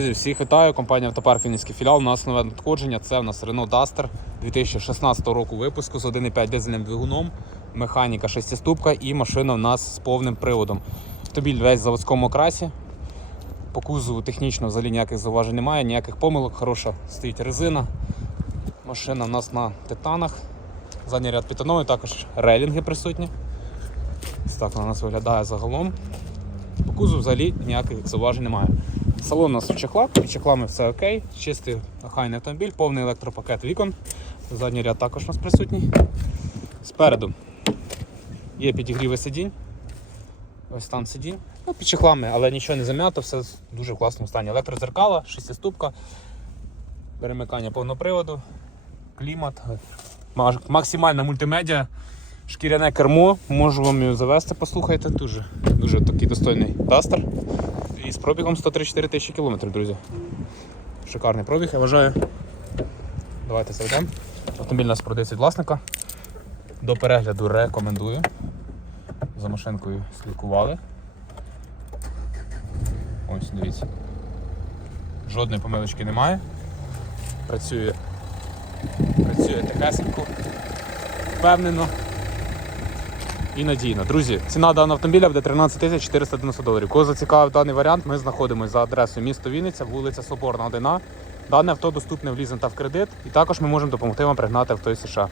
Друзі, всіх вітаю. Компанія Автопарк Вінницький філіал. У нас нове надходження. Це у нас Renault Duster 2016 року випуску з 1,5 дизельним двигуном, механіка 6-ступка і машина у нас з повним приводом. Автомобіль весь в заводському окрасі. По кузову технічно взагалі ніяких зауважень немає, ніяких помилок, хороша стоїть резина. Машина у нас на титанах. Задній ряд підтоновий, також рейлінги присутні. Ось так вона у нас виглядає загалом. По кузову взагалі ніяких зауважень немає. Салон у нас в чехлах, під чехлами все окей, чистий охайний автомобіль, повний електропакет вікон. Задній ряд також у нас присутній. Спереду є підігріви сидінь. Ось стан сидінь. Ну, під чехлами, але нічого не зам'ято, все в дуже класному стані. Електрозеркала, шестиступка, перемикання повного приводу, клімат, максимальна мультимедіа, шкіряне кермо. Можу вам його завести, послухайте. Дуже, дуже такий достойний дастер. І з пробігом 134 тисячі кілометрів, друзі. Шикарний пробіг, я вважаю. Давайте заведемо. Автомобіль у нас продається від власника. До перегляду рекомендую. За машинкою слідкували. Ось, дивіться. Жодної помилочки немає. Працює. Працює такесенько. Впевнено і надійна. Друзі, ціна даного автомобіля буде 13 тисяч 490 доларів. Кого зацікавив даний варіант, ми знаходимося за адресою місто Вінниця, вулиця Соборна, 1А. Дане авто доступне в лізинг та в кредит, і також ми можемо допомогти вам пригнати авто із США.